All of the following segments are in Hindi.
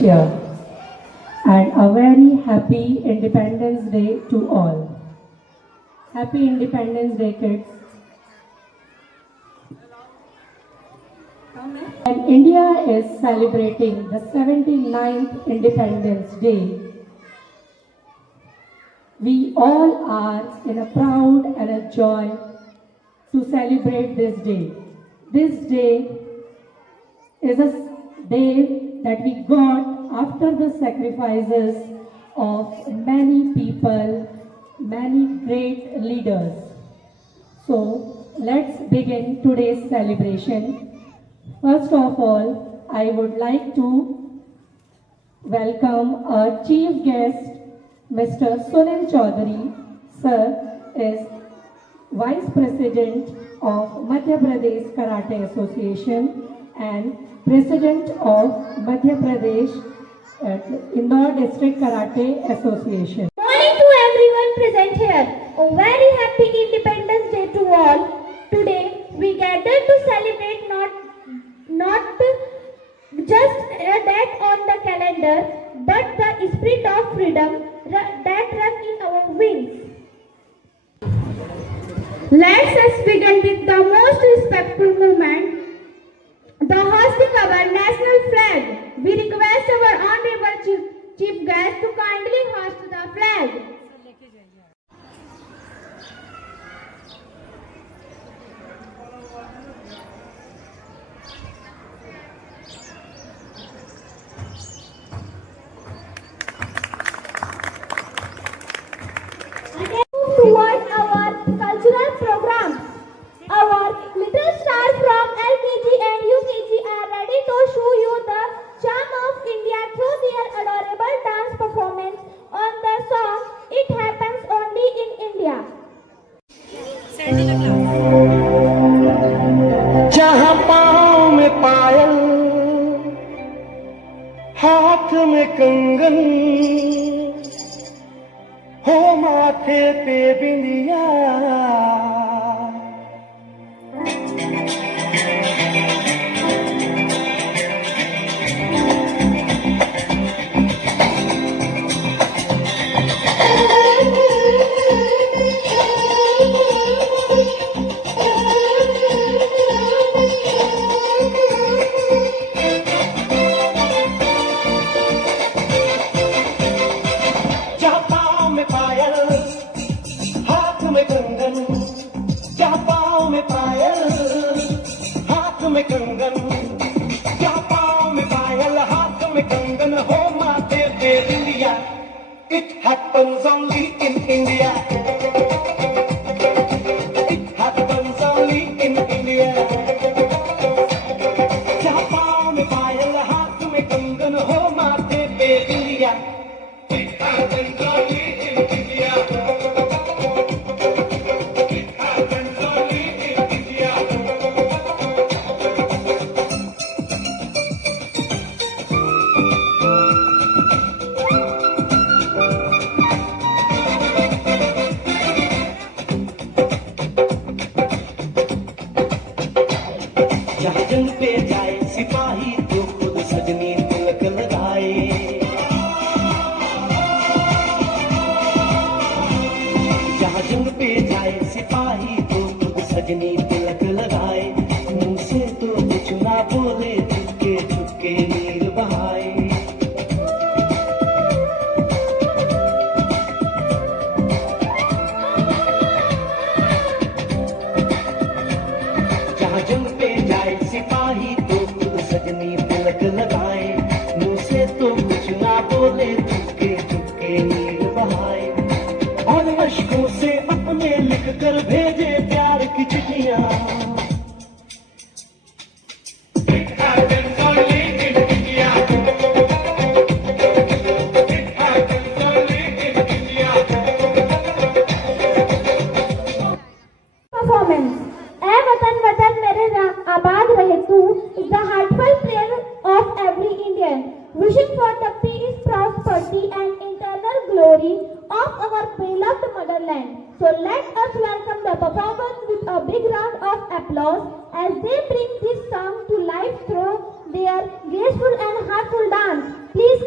cheer. And a very happy Independence Day to all. Happy Independence Day, kids. And India is celebrating the 79th Independence Day. We all are in a proud and a joy to celebrate this day. This day is a day that we got after the sacrifices of many people, many great leaders. So let's begin today's celebration. First of all, I would like to welcome our chief guest, Mr. Sunil Chaudhary. Sir is Vice President of Madhya Pradesh Karate Association and President of Madhya Pradesh Indore District Karate Association. Morning to everyone present here. A very happy Independence Day to all. Today we gathered to celebrate not just a date on the calendar, but the spirit of freedom that runs in our veins. Let us begin with the most respectful movement, the hoisting of our national flag. We request our honorable chief guest to kindly hoist the flag. Towards our cultural programs. Our little stars from LKG and UKG are ready to show you the charm of India through their adorable dance performance on the song It Happens Only in India. जहाँ पाँव में पायल, हाथ में कंगन, हो माथे पे बिंदिया, कंगन, क्या पाँव में पायल, हाथ में कंगन, हो माथे पे बिंदिया. It happens only in India. It happens only in India. क्या पाँव में पायल, हाथ में कंगन, हो माथे पे बिंदिया. It happens only in India. It happens only in India. जहाँ जंग पे जाए सिपाही तो खुद सजनी तिलक लगाए. जहाँ जंग पे जाए सिपाही तो खुद सजनी तिलक लगाए. मुंह से तो कुछ ना बोले, चुपके चुपके नीर बहाए. जहाँ जंग पे जाए सिपाही तो खुद सजनी तिलक लगाए. मुंह से तो कुछ ना बोले, चुपके चुपके नीर बहाए. और अश्कों से अपने लिख कर भेजे प्यार की चिट्ठियां. It happens only in India. It happens only in India. Performance. ऐ वतन वतन मेरे आबाद रहे तू is the heartfelt prayer of every Indian, wishing for the peace, prosperity and eternal glory of our beloved motherland. So let us welcome the performers with a big round of applause as they bring this song to life through their graceful and heartful dance. Please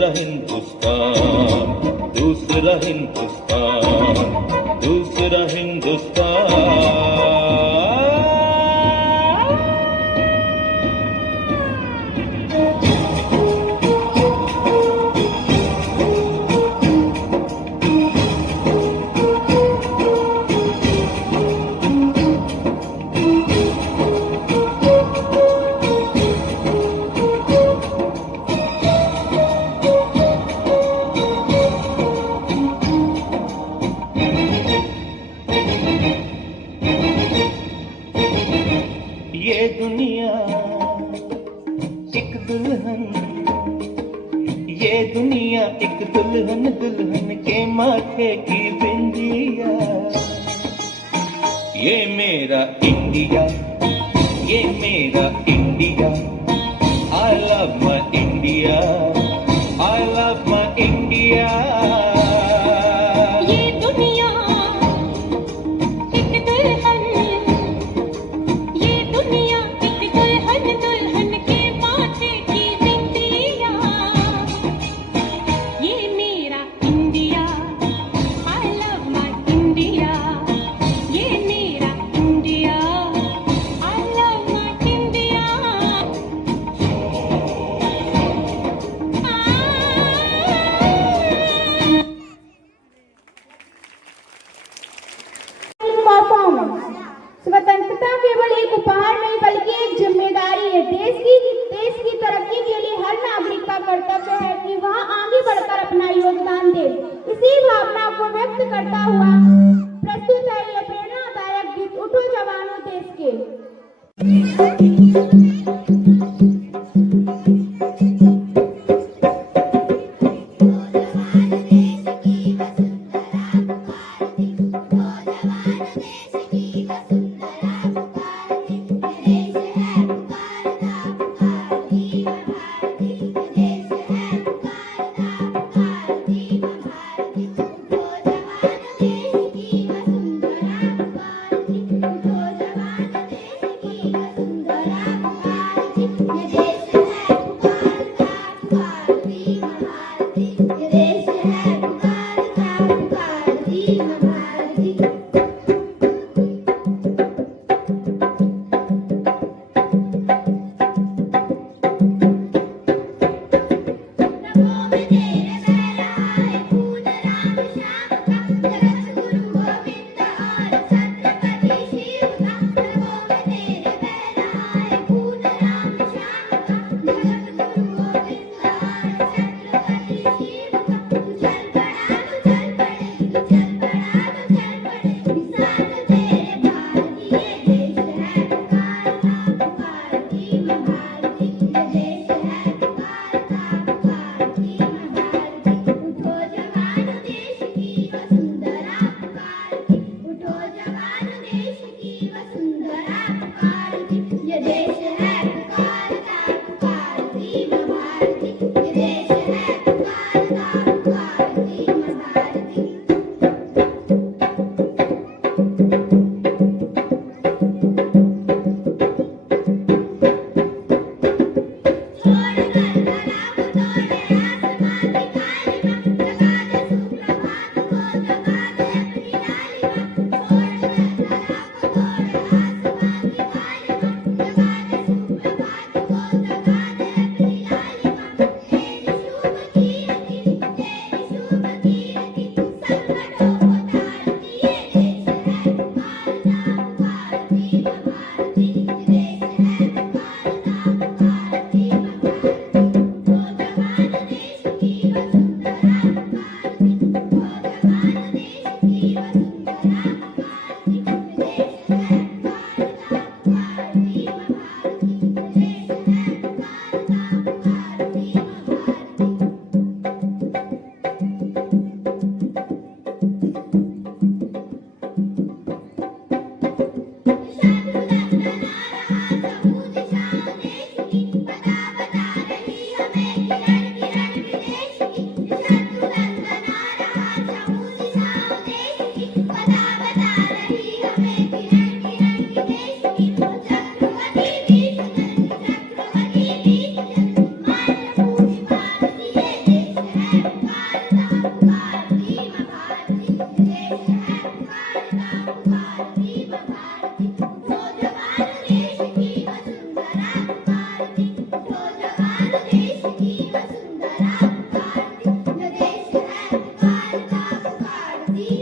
दूसरा हिंदुस्तान, दूसरा हिंदुस्तान, दूसरा हिंदुस्तान। ये दुनिया एक दुल्हन, ये दुनिया एक दुल्हन, दुल्हन के माथे की बिंदिया। ये मेरा इंडिया, ये मेरा India. I love my India, I love my India। ये दुनिया एक दुल्हन, ये दुनिया एक दुल्हन, दुल्हन के माथे की बिंदिया। ये मेरा India, I love my India। ये मेरा India, I love my India। Performance. स्वतंत्रता केवल एक उपहार नहीं बल्कि एक जिम्मेदारी है। देश की तरक्की के लिए हर नागरिक का कर्तव्य है कि वह आगे बढ़कर अपना योगदान दे। इसी भावना को व्यक्त करता हुआ प्रस्तुत है ये प्रेरणादायक गीत उठो जवानों देश के।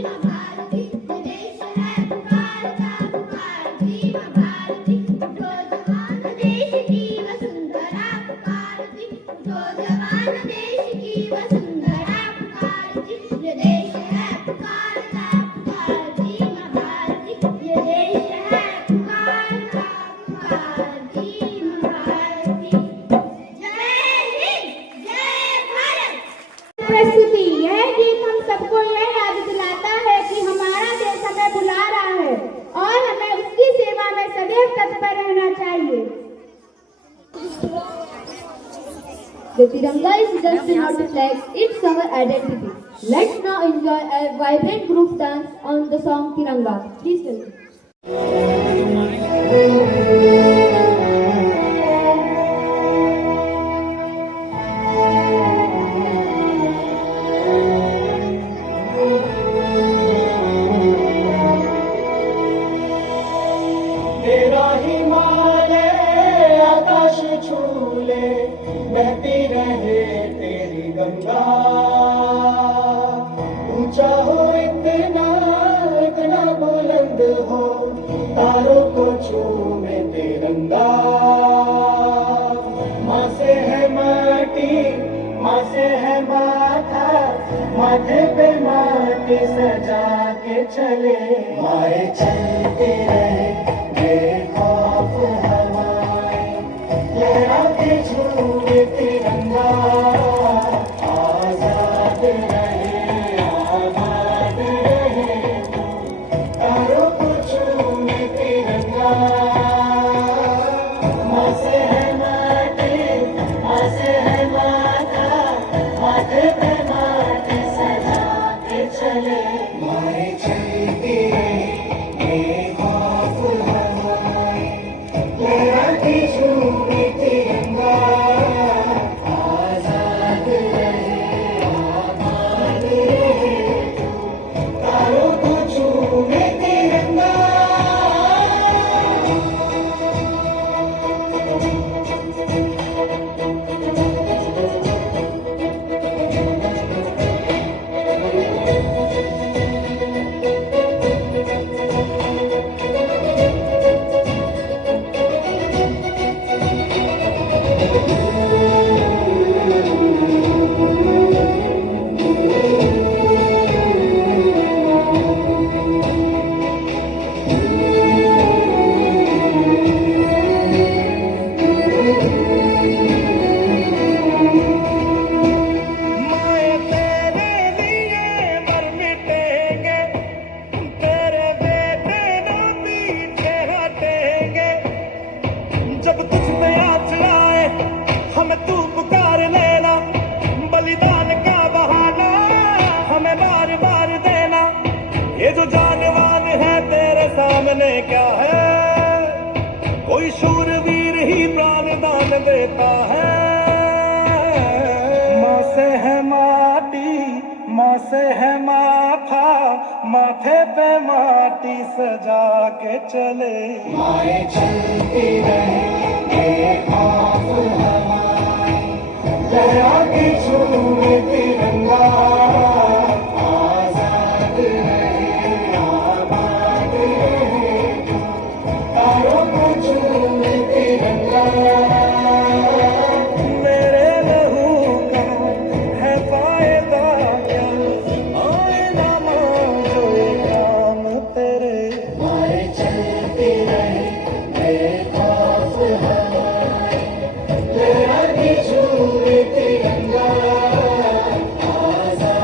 माँ भारती, ये देश है पुकारता पुकारती माँ भारती, जो जवान देश की वसुंधरा पुकारती, जो जवान देश की वसुंधरा पुकारती, ये देश है पुकारता पुकारती माँ भारती, ये देश है पुकारता पुकारती माँ भारती। जय हिंद, जय भारत। प्रस्तुति, यह गीत हम सबको यह याद दिलाता है कि हमारा देश हमें बुला रहा है और हमें उसकी सेवा में सदैव तत्पर रहना चाहिए। The Tiranga is just not a flag, it's our identity. Let's now enjoy a vibrant group dance on the song Tiranga. Please welcome. तेरा हिमालय आकाश छूले, बहती रहे तेरी गंगा। ऊंचा हो इतना, इतना बुलंद हो, तारों को छूमे तिरंगा। माँ से है माटी, माँ से है माथा, माथे पे माटी सजा के चले। माए चलते रहे बेखौफ हवाएं, लहरा के झूमे तिरंगा। आजाद रहे, आबाद रहे, तारों को छूमे तिरंगा। माँ से है माटी, माँ से है माथा, माथे पे माटी सजा के चले। माए चलती रही बेखौफ हवाएं, लहरा के झूमे तिरंगा। आजाद रहे, आबाद रहे, तारों को छूमे तिरंगा। माए तेरे लिए मर मिटेंगे, तेरे बेटे न पीछे हटेंगे। जब तुझ पे आँच आए हमें तू पुकार लेना, बलिदान का बहाना हमें बार बार देना। ये जो जानवान है तेरे सामने क्या है, कोई शूरवीर ही प्राण दान देता है। माँ से है माटी, माँ से है माथा, माथे पे माटी सजा के चले। माए चलती रहे बेखौफ हवाएं, लहरा के झूमे तिरंगा। आजाद रहे, आबाद रहे, तारों को झूमे तिरंगा। मेरे लहू का है फायदा क्या, आए ना मांगो काम तेरे। माए चलती रहे बेखौफ हवाएं, लहरा के झूमे तिरंगा। आजाद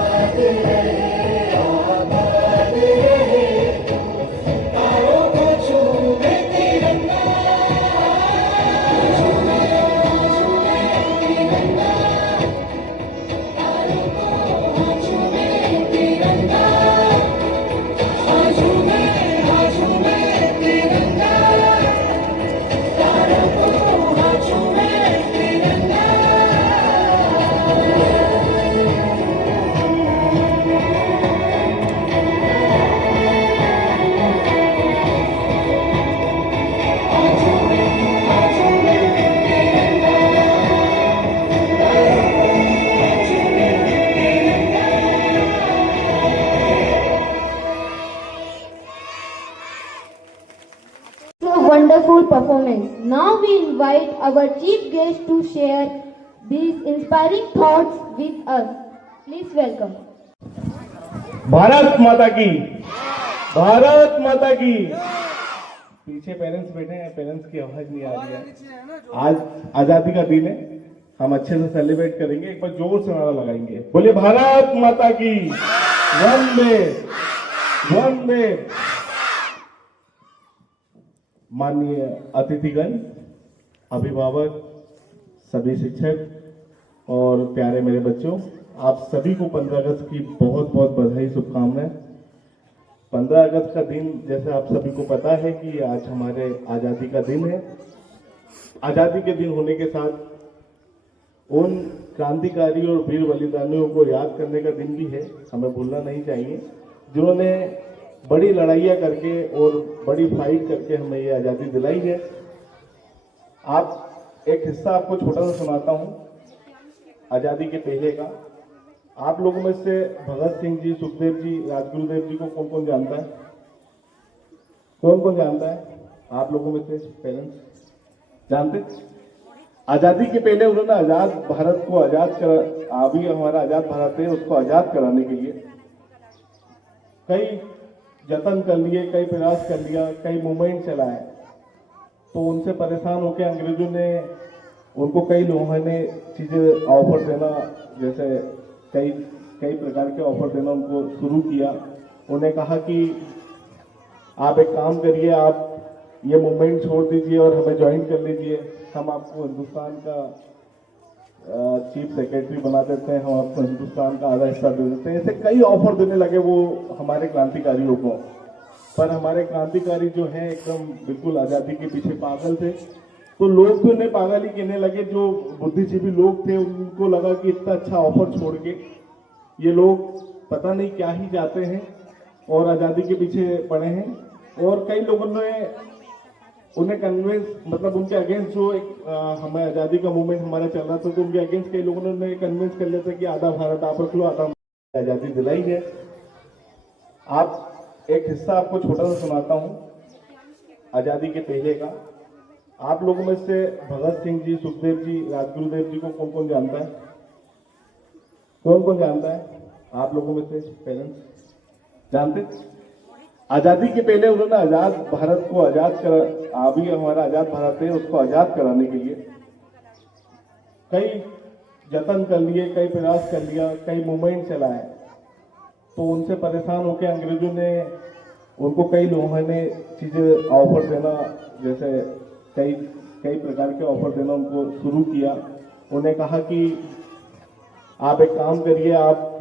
wonderful performance. Now we invite our chief guest to share these inspiring thoughts with us. Please welcome. Bharat माता की, भारत माता की। पीछे पेरेंट्स बैठे हैं, पेरेंट्स की आवाज नहीं आ रही है। आज आजादी का दिन है, हम अच्छे से सेलिब्रेट करेंगे। एक बार जोर से नारा लगाएंगे, बोलिए भारत माता की, वंदे वंदे। माननीय अतिथिगण, अभिभावक, सभी शिक्षक और प्यारे मेरे बच्चों, आप सभी को 15 अगस्त की बहुत बहुत बधाई, शुभकामनाएं। 15 अगस्त का दिन जैसे आप सभी को पता है कि आज हमारे आज़ादी का दिन है। आज़ादी के दिन होने के साथ उन क्रांतिकारी और वीर बलिदानियों को याद करने का दिन भी है, हमें भूलना नहीं चाहिए, जिन्होंने बड़ी लड़ाइयाँ करके और बड़ी फाइट करके हमें ये आज़ादी दिलाई है। आप एक हिस्सा आपको छोटा सा सुनाता हूँ आज़ादी के पहले का। आप लोगों में से भगत सिंह जी, सुखदेव जी, राजगुरुदेव जी को कौन कौन जानता है? कौन कौन जानता है? आप लोगों में से पेरेंट्स जानते? आजादी के पहले उन्होंने आजाद भारत को आजाद करा, अभी हमारा आजाद भारत है, उसको आजाद कराने के लिए कई जतन कर लिए, कई प्रयास कर लिया, कई मूवमेंट चलाए। तो उनसे परेशान होकर अंग्रेजों ने उनको कई लोगों ने चीजें ऑफर देना, जैसे कई प्रकार के ऑफर देना उनको शुरू किया। उन्हें कहा कि आप एक काम करिए, आप ये मूवमेंट छोड़ दीजिए और हमें ज्वाइन कर लीजिए, हम आपको हिंदुस्तान का चीफ सेक्रेटरी बना देते हैं, हम आपको हिंदुस्तान का आधा हिस्सा दे देते हैं। ऐसे कई ऑफर देने लगे वो हमारे क्रांतिकारियों को। पर हमारे क्रांतिकारी जो हैं एकदम बिल्कुल आज़ादी के पीछे पागल थे। तो लोग भी उन्हें पागल ही कहने लगे, जो बुद्धिजीवी लोग थे उनको लगा कि इतना अच्छा ऑफर छोड़ के ये लोग पता नहीं क्या ही जाते हैं और आज़ादी के पीछे पड़े हैं। और कई लोगों ने उन्हें कन्विंस, मतलब उनके अगेंस्ट जो एक हमें आज़ादी का मूवमेंट हमारा चल रहा था, तो उनके अगेंस्ट कई लोगों ने उन्हें कन्विंस कर लिया था कि आधा भारत आप रख लो, आधा आज़ादी दिलाई है। आप एक हिस्सा आपको छोटा सा सुनाता हूँ आज़ादी के पहले का। आप लोगों में से भगत सिंह जी, सुखदेव जी, राजगुरुदेव जी को कौन कौन जानता है? कौन कौन जानता है? आप लोगों में से पेरेंट्स जानते? आजादी के पहले उन्होंने आजाद भारत को आजाद करा, अभी हमारा आजाद भारत है, उसको आजाद कराने के लिए कई जतन कर लिए, कई प्रयास कर लिया, कई मूवमेंट चलाए। तो उनसे परेशान होकर अंग्रेजों ने उनको कई लोगों ने चीजें ऑफर देना, जैसे कई प्रकार के ऑफर देना उनको शुरू किया। उन्हें कहा कि आप एक काम करिए, आप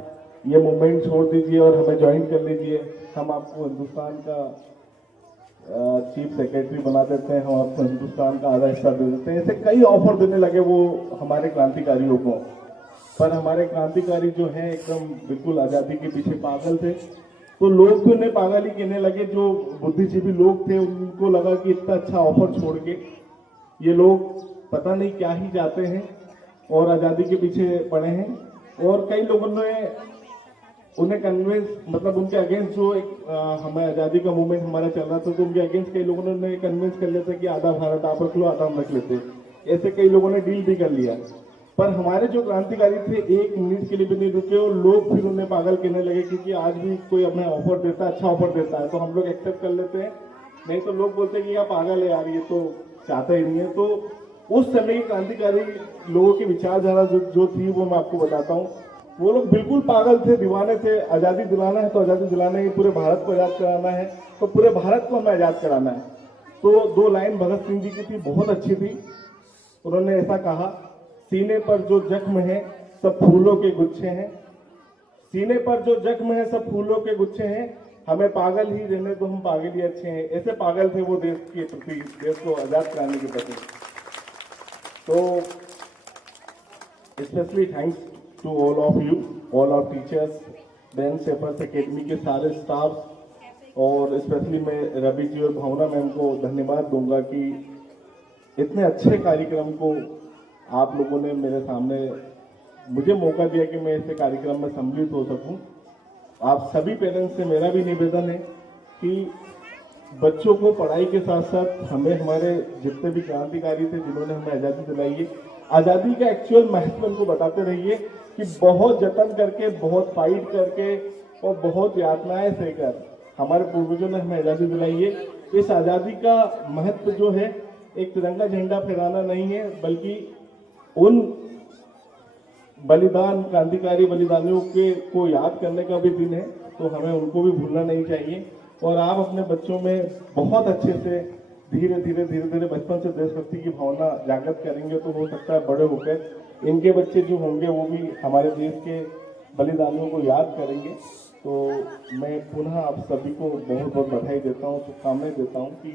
ये मूवमेंट छोड़ दीजिए और हमें ज्वाइन कर लीजिए, हम आपको हिंदुस्तान का चीफ सेक्रेटरी बना देते हैं, हम आपको हिंदुस्तान का आधा हिस्सा दे देते हैं। ऐसे कई ऑफर देने लगे वो हमारे क्रांतिकारियों को। पर हमारे क्रांतिकारी जो हैं एकदम बिल्कुल आज़ादी के पीछे पागल थे। तो लोग भी उन्हें पागल ही कहने लगे, जो बुद्धिजीवी लोग थे उनको लगा कि इतना अच्छा ऑफर छोड़ के ये लोग पता नहीं क्या ही जाते हैं और आज़ादी के पीछे पड़े हैं। और कई लोगों ने उन्हें कन्विंस, मतलब उनके अगेंस्ट जो एक हमें आज़ादी का मूवमेंट हमारा चल रहा था, तो उनके अगेंस्ट कई लोगों ने उन्हें कन्विंस कर लिया था कि आधा भारत आप रख लो, आधा हम रख लेते। ऐसे कई लोगों ने डील भी कर लिया। पर हमारे जो क्रांतिकारी थे एक मिनट के लिए भी नहीं रुके और लोग फिर उन्हें पागल कहने लगे, क्योंकि आज भी कोई हमें ऑफर देता है, अच्छा ऑफर देता है तो हम लोग एक्सेप्ट कर लेते हैं, नहीं तो लोग बोलते हैं कि आप पागल है यार, ये तो चाहते ही नहीं है। तो उस समय क्रांतिकारी लोगों की विचारधारा जो थी वो मैं आपको बताता हूँ। वो लोग बिल्कुल पागल थे, दीवाने थे। आज़ादी दिलाना है तो आज़ादी दिलाना है, पूरे भारत को आज़ाद कराना है तो पूरे भारत को हमें आज़ाद कराना है। तो दो लाइन भगत सिंह जी की थी, बहुत अच्छी थी। उन्होंने ऐसा कहा, सीने पर जो जख्म है सब फूलों के गुच्छे हैं, सीने पर जो जख्म है सब फूलों के गुच्छे हैं, हमें पागल ही रहने तो हम पागल ही अच्छे हैं। ऐसे पागल थे वो देश के प्रति, देश को आज़ाद कराने के प्रति। तो specially thanks to all of you, all of teachers, Ben Shepherd's Academy के सारे स्टाफ, और स्पेशली मैं रवि जी और भावना मैम को धन्यवाद दूंगा कि इतने अच्छे कार्यक्रम को आप लोगों ने मेरे सामने मुझे मौका दिया कि मैं इस कार्यक्रम में सम्मिलित हो सकूं। आप सभी पेरेंट्स से मेरा भी निवेदन है कि बच्चों को पढ़ाई के साथ साथ हमें हमारे जितने भी क्रांतिकारी थे जिन्होंने हमें आज़ादी दिलाई है, आज़ादी का एक्चुअल महत्व उनको बताते रहिए कि बहुत जतन करके, बहुत फाइट करके और बहुत यातनाएं सहकर हमारे पूर्वजों ने हमें आज़ादी दिलाई है। इस आज़ादी का महत्व जो है एक तिरंगा झंडा फहराना नहीं है, बल्कि उन बलिदान, क्रांतिकारी बलिदानियों के को याद करने का भी दिन है, तो हमें उनको भी भूलना नहीं चाहिए। और आप अपने बच्चों में बहुत अच्छे से धीरे धीरे बचपन से देशभक्ति की भावना जागृत करेंगे, तो हो सकता है बड़े होकर इनके बच्चे जो होंगे वो भी हमारे देश के बलिदानियों को याद करेंगे। तो मैं पुनः आप सभी को बहुत बहुत बधाई देता हूँ, शुभकामनाएं देता हूँ कि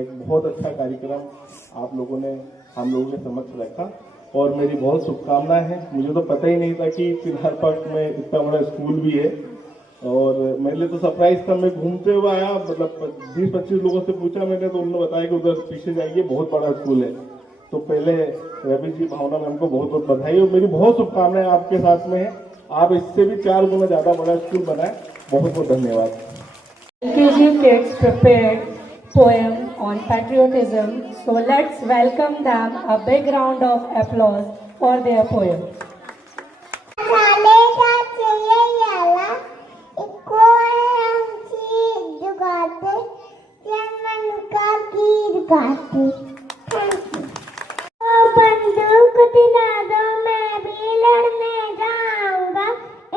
एक बहुत अच्छा कार्यक्रम आप लोगों ने हम लोगों के समक्ष रखा और मेरी बहुत शुभकामनाएं हैं। मुझे तो पता ही नहीं था कि फिलहाल पार्क में इतना बड़ा स्कूल भी है और मेरे लिए तो सरप्राइज था। मैं घूमते हुए आया, मतलब 20-25 लोगों से पूछा मैंने, तो उन्होंने बताया कि उधर पीछे जाइए, बहुत बड़ा स्कूल है। तो पहले रवि जी, भावना मैम को बहुत बहुत बधाई और मेरी बहुत शुभकामनाएं आपके साथ में है। आप इससे भी 4 गुना ज्यादा बड़ा स्कूल बनाए। बहुत बहुत धन्यवाद। LKG kids prepared poem on patriotism, so let's welcome them. A big round of applause for their poem. बंदूक दिला दो, मैं भी लड़ने जाऊंगा।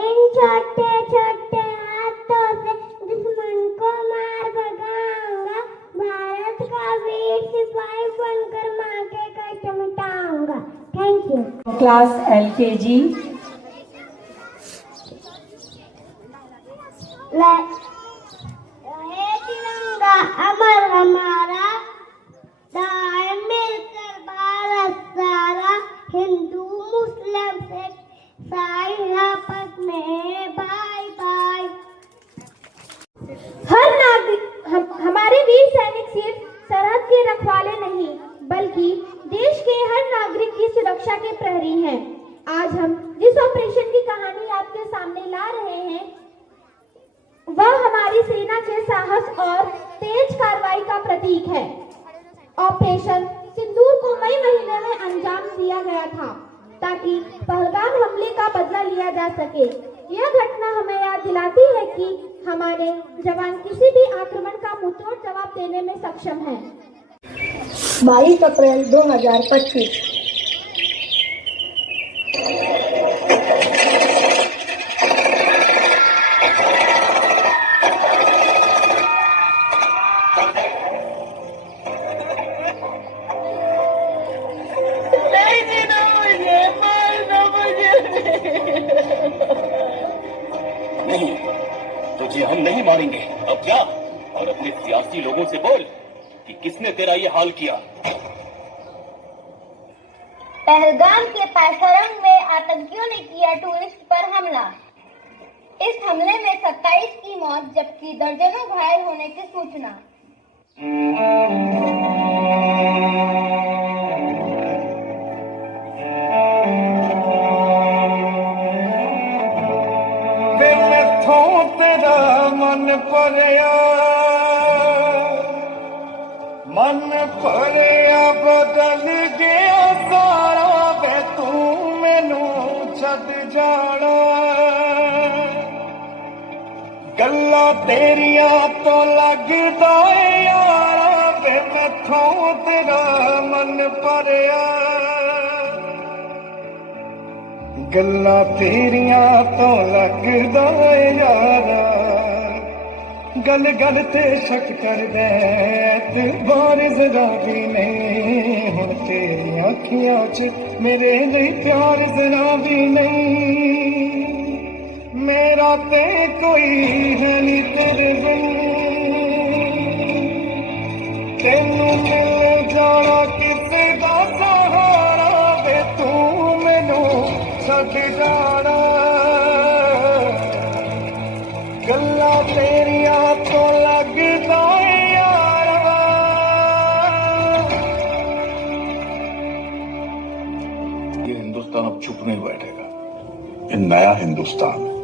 इन छोटे छोटे हाथों से दुश्मन को मार भगाऊंगा। भारत का वीर सिपाही बनकर माँ के कष्ट मिटाऊंगा। Thank you. Class LKG. रहे तिरंगा अमर हमारा, दाए मिलकर भारत सारा। हिंदू मुस्लिम सिख ईसाई आपस में भाई भाई। हर नागरिक, हमारे वीर सैनिक सिर्फ सरहद के रखवाले नहीं, बल्कि देश के हर नागरिक की सुरक्षा के प्रहरी हैं। आज हम जिस ऑपरेशन की कहानी आपके सामने ला रहे हैं, वह हमारी सेना के साहस और तेज कार्रवाई का प्रतीक है। ऑपरेशन सिंदूर को मई महीने में अंजाम दिया गया था ताकि पहलगाम हमले का बदला लिया जा सके। यह घटना हमें याद दिलाती है कि हमारे जवान किसी भी आक्रमण का मुंहतोड़ जवाब देने में सक्षम हैं। 22 अप्रैल 2025। नहीं, तुझे हम नहीं मारेंगे। अब जा और अपने सियासी लोगों से बोल कि किसने तेरा ये हाल किया। पहलगाम के पैसरंग में आतंकियों ने किया टूरिस्ट पर हमला। इस हमले में 27 की मौत जबकि दर्जनों घायल होने की सूचना। मन भरिया बदल गया सारा, वे तू मैनू छद जाना। गल्ला तेरिया तो लगदा यारा, वे मैथों तेरा मन भरिया। गल्ला तेरिया तो लगदा यारा, गल गल ते शक कर दे एतबार जरा भी नहीं। हुण तेरी अखियां च मेरे लिए प्यार जरा भी नहीं। मेरा ते कोई है नी तेरे बिन, तेनू मिल जाना किसे दा सहारा, वे तू मैनू छड्ड जाना। गल्ला तेरिया तो लगदा यारा। ये हिंदुस्तान अब चुप नहीं बैठेगा। ये नया हिंदुस्तान है।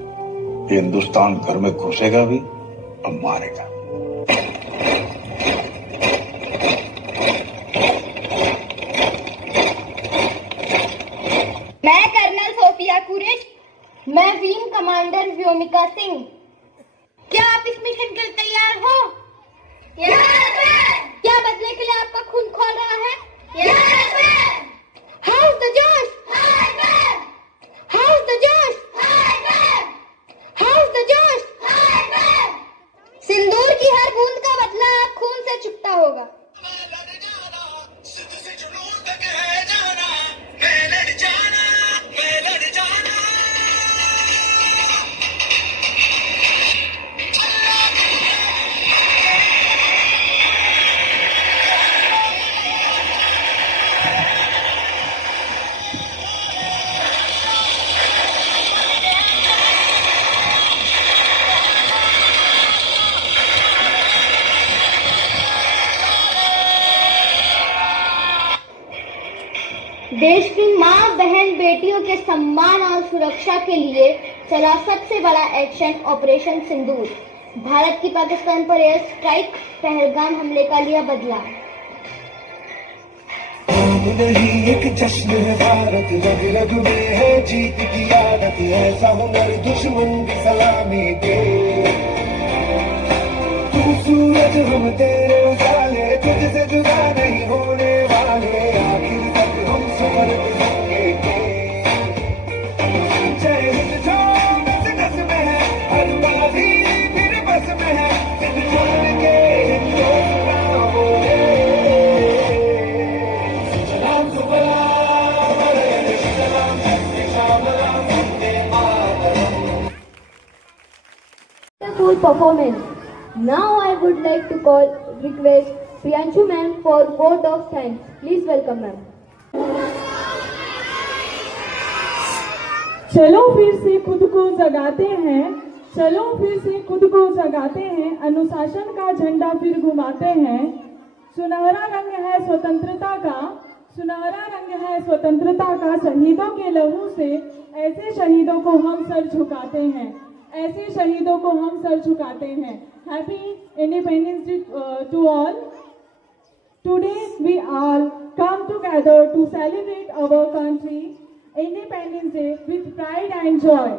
ये हिंदुस्तान घर में घुसेगा भी और मारेगा। मैं कर्नल सोफिया कुरेश। मैं विंग कमांडर व्योमिका सिंह। क्या आप इस मिशन के लिए तैयार हो? क्या बदले के लिए आपका खून खोल रहा है? हाउस द जोश, हाउस द जोश, हाउस द जोश। सिंदूर की हर बूंद का बदला खून से चुकता होगा। देश की माँ बहन बेटियों के सम्मान और सुरक्षा के लिए चला सबसे बड़ा एक्शन ऑपरेशन सिंदूर। भारत की पाकिस्तान पर एयर स्ट्राइक पहलगाम हमले का लिया बदला। नहीं एक जश्न है भारत, रग रग में है जीत की आदत, ऐसा हुनर दुश्मन की सलामी के। तू सूरज हम तेरे उजाले, तुझसे जुदा नहीं होने वाले, आखिर तक हम समर्थ होंगे के। जय हिंद जो नस नस में है, हर बाजी फिर बस में है, हिंदुस्तान के हिंदुस्तान बोले। Wonderful performance. Now I would like to request Priyanshu ma'am for vote of thanks. Please welcome ma'am. चलो फिर से खुद को जगाते हैं, चलो फिर से खुद को जगाते हैं, अनुशासन का झंडा फिर घुमाते हैं। सुनहरा रंग है स्वतंत्रता का, सुनहरा रंग है स्वतंत्रता का, शहीदों के लहू से ऐसे शहीदों को हम सर झुकाते हैं, ऐसे शहीदों को हम सर झुकाते हैं। Happy Independence Day to all. Today we all come together to celebrate our country Independence Day with pride and joy.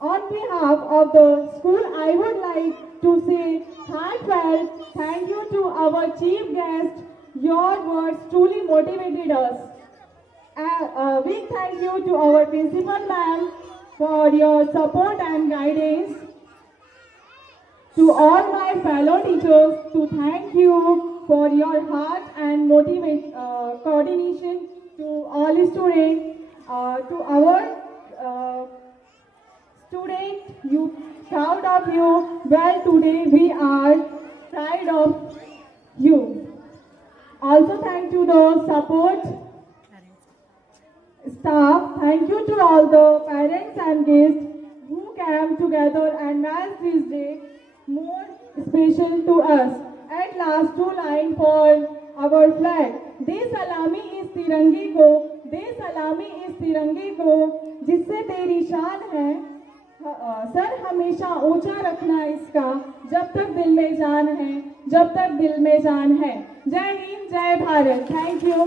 On behalf of the school, I would like to say heartfelt thank you to our chief guest. Your words truly motivated us. A big thank you to our principal ma'am for your support and guidance. To all my fellow teachers, to thank you for your heart and coordination. To all students, to our students, you proud of you. Well, today we are proud of you. Also, thank you to the support staff. Thank you to all the parents and guests who came together and made this day more special to us. At last, two lines for our flag. दे सलामी इस तिरंगे को, दे सलामी इस तिरंगे को, जिससे तेरी शान है। सर हमेशा ऊंचा रखना इसका, जब तक दिल में जान है, जब तक दिल में जान है। जय हिंद, जय भारत। Thank you.